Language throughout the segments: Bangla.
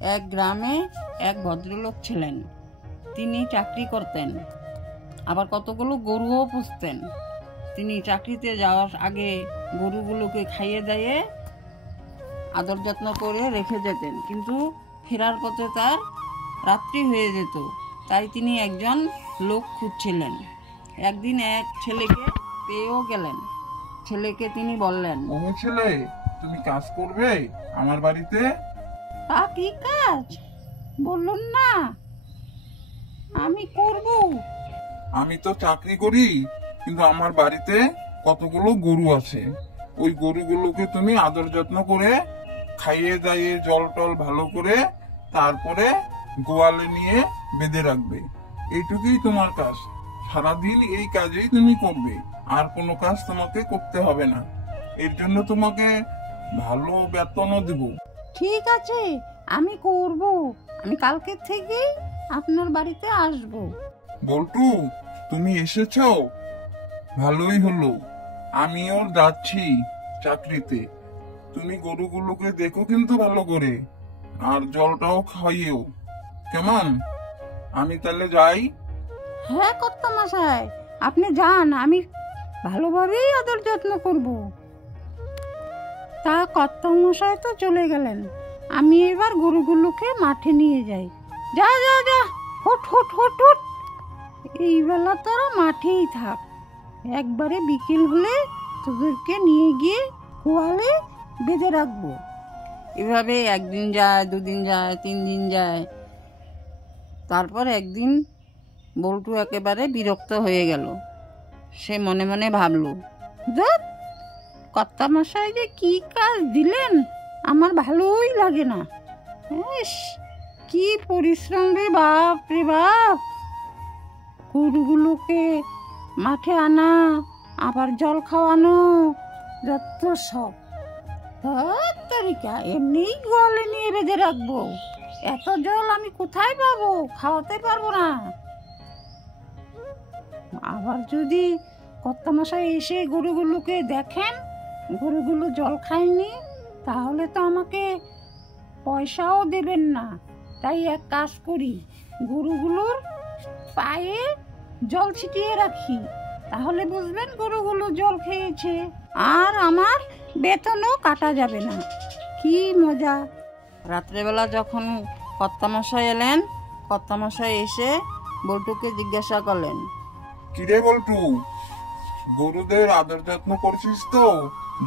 এক গ্রামে এক ভদ্রলোক ছিলেন। তিনি চাকরি করতেন, আবার কতগুলো গরুও পুষতেন। তিনি চাকরিতে যাওয়ার আগে গরুগুলোকে খাইয়ে দাইয়ে আদর যত্ন করে রেখে যেতেন, কিন্তু ফেরার পথে তার রাত্রি হয়ে যেত। তাই তিনি একজন লোক খুঁজছিলেন। একদিন এক ছেলেকে পেয়েও গেলেন। ছেলেকে তিনি বললেন, ও ছেলে, তুমি কাজ করবে আমার বাড়িতে? তা কি কাজ বলুন না, আমি করব। আমি তো চাকরি করি, কিন্তু আমার বাড়িতে কতগুলো গরু আছে। ওই গরুগুলোকে তুমি আদর যত্ন করে খাইয়ে দাইয়ে জল টল ভালো করে তারপরে গোয়ালে নিয়ে বেঁধে রাখবে। এইটুকুই তোমার কাজ। সারাদিন এই কাজেই তুমি করবে, আর কোনো কাজ তোমাকে করতে হবে না। এর জন্য তোমাকে ভালো বেতনও দেব। ঠিক আছে, আমি করব। আমি কালকে থেকে আপনার বাড়িতে আসব। বল্টু, তুমি এসেছো, ভালোই হলো। আমিও যাচ্ছি চাকরিতে। তুমি গরুগুলোকে দেখো কিন্তু ভালো করে, আর জলটাও খাইয়েও, কেমন? আমি তাহলে যাই। হ্যাঁ কর্তামশাই, আপনি যান, আমি ভালোভাবেই আদর যত্ন করব। তা কর্তামশাই তো চলে গেলেন, আমি এবার গরুগুলোকে মাঠে নিয়ে যাই। যা যা যা, হুট হুট হুট হুট। এই বেলা তোরা মাঠেই থাক, একবারে বিকেল হলে তোদেরকে নিয়ে গিয়ে গোয়ালে বেঁধে রাখবো। এভাবে একদিন যায়, দুদিন যায়, 3 দিন যায়। তারপর একদিন বল্টু একেবারে বিরক্ত হয়ে গেল। সে মনে মনে ভাবল, ধুৎ, কর্তামশাই যে কি কাজ দিলেন, আমার ভালোই লাগে না। ইস, কি পরিশ্রম রে বাপ রে বাপ! গরুগুলোকে মাঠে আনা, আবার জল খাওয়ানো, যত সব। তারিকা এমনিই গোয়ালে নিয়ে বেঁধে রাখবো, এত জল আমি কোথায় পাবো? খাওয়াতে পারবো না। আবার যদি কর্তামশাই এসে গরুগুলোকে দেখেন গরুগুলো জল খায়নি, তাহলে তো আমাকে পয়সাও দেবেন না। তাই এক কাজ করি, গরুগুলোর পায়ে জল ছিটিয়ে রাখি, তাহলে বুঝবেন গরুগুলো জল খেয়েছে, আর আমার বেতনও কাটা যাবে না। কি মজা! রাত্রেবেলা যখন কর্তামশাই এলেন, কর্তামশাই এসে বল্টুকে জিজ্ঞাসা করলেন, কিরে বল্টু, গরুদের আদর যত্ন করছিস তো?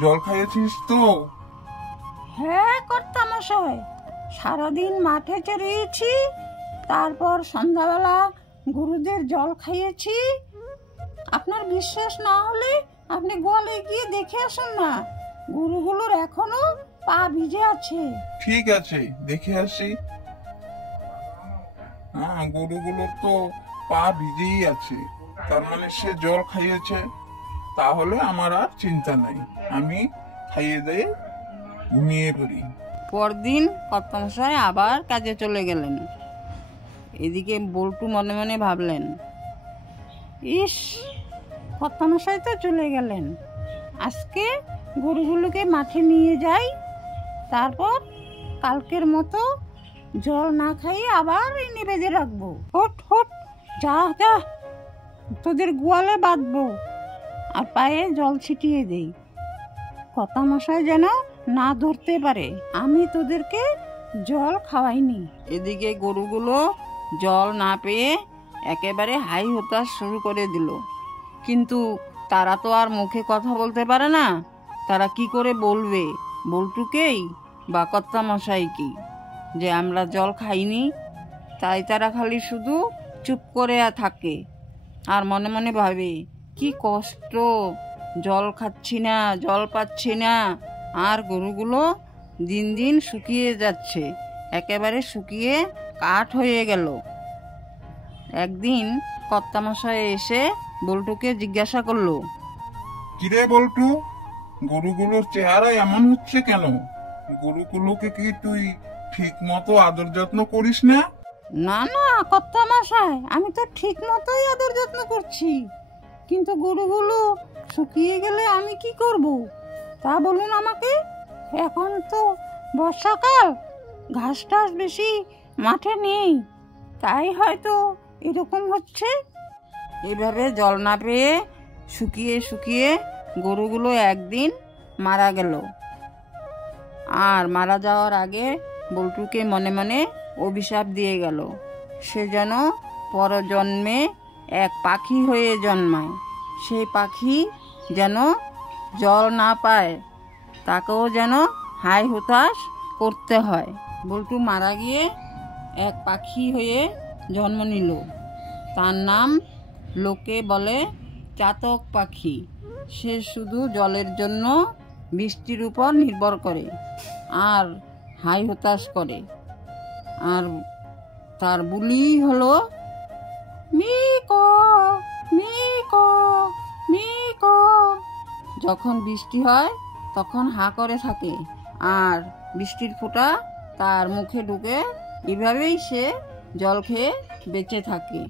জল খাইয়েছিস তো? হ্যাঁ কর্তামশাই, সারাদিন মাঠে চড়িয়েছি, তারপর সন্ধ্যাবেলা গরুদের জল খাইয়েছি। আপনার বিশ্বাস না হলে আপনি গোয়ালে গিয়ে দেখে আসুন না, গরুগুলোর এখনো পা ভিজে আছে। ঠিক আছে, দেখে আসি। হ্যাঁ, গরুগুলোর তো পা ভিজেই আছে, তার মানে সে জল খাইয়েছে। তাহলে আমার আর চিন্তা নাই, আমি খাইয়ে দিয়ে ঘুমিয়ে পড়ি। পরদিন কর্তামশাই আবার কাজে চলে গেলেন। এদিকে বল্টু মনে মনে ভাবলেন, ইস, কর্তামশাই তো চলে গেলেন, আজকে গরুগুলোকে মাঠে নিয়ে যাই, তারপর কালকের মতো জল না খাইয়ে আবার এনে বেঁধে রাখবো। হট হট, যা যা, তোদের গোয়ালে বাঁধবো, আর পায়ে জল ছিটিয়ে দেই, কর্তামশাই যেন না ধরতে পারে আমি তোদেরকে জল খাওয়াইনি। এদিকে গরুগুলো জল না পেয়ে একেবারে হাই হতাশ শুরু করে দিল। কিন্তু তারা তো আর মুখে কথা বলতে পারে না। তারা কি করে বলবে বল্টুকেই বা কর্তামশাইকে যে আমরা জল খাইনি? তাই তারা খালি শুধু চুপ করে থাকে, আর মনে মনে ভাবে, কি কষ্ট, জল খাচ্ছি না, জল পাচ্ছি না, আর গরুগুলো দিন দিন শুকিয়ে যাচ্ছে, একেবারে শুকিয়ে কাঠ হয়ে গেল। একদিন কর্তামশাই এসে বল্টুকে জিজ্ঞাসা করলো, কিরে বল্টু, গরুগুলোর চেহারা এমন হচ্ছে কেন? গরুগুলোকে কি তুই ঠিক মতো আদর যত্ন করিস না? না না কর্তামশাই, আমি তো ঠিক মতোই আদর যত্ন করছি, কিন্তু গরুগুলো শুকিয়ে গেলে আমি কি করব তা বলুন আমাকে। এখন তো বর্ষাকাল, ঘাস টাস বেশি মাঠে নেই, তাই হয়তো এরকম হচ্ছে। এভাবে জল না পেয়ে শুকিয়ে শুকিয়ে গরুগুলো একদিন মারা গেল। আর মারা যাওয়ার আগে বল্টুকে মনে মনে অভিশাপ দিয়ে গেল, সে যেন পরজন্মে এক পাখি হয়ে জন্মায়। সেই পাখি যেন জল না পায়, তাকেও যেন হাই হুতাশ করতে হয়। বল্টু মারা গিয়ে এক পাখি হয়ে জন্ম নিল। তার নাম লোকে বলে চাতক পাখি। সে শুধু জলের জন্য বৃষ্টির উপর নির্ভর করে আর হাই হতাশ করে। আর তার বুলি হলো মিকো মিকো মিকো। যখন বৃষ্টি হয় তখন হাঁ করে থাকে আর বৃষ্টির ফোঁটা তার মুখে ঢুকে। এভাবেই সে জল খেয়ে বেঁচে থাকে।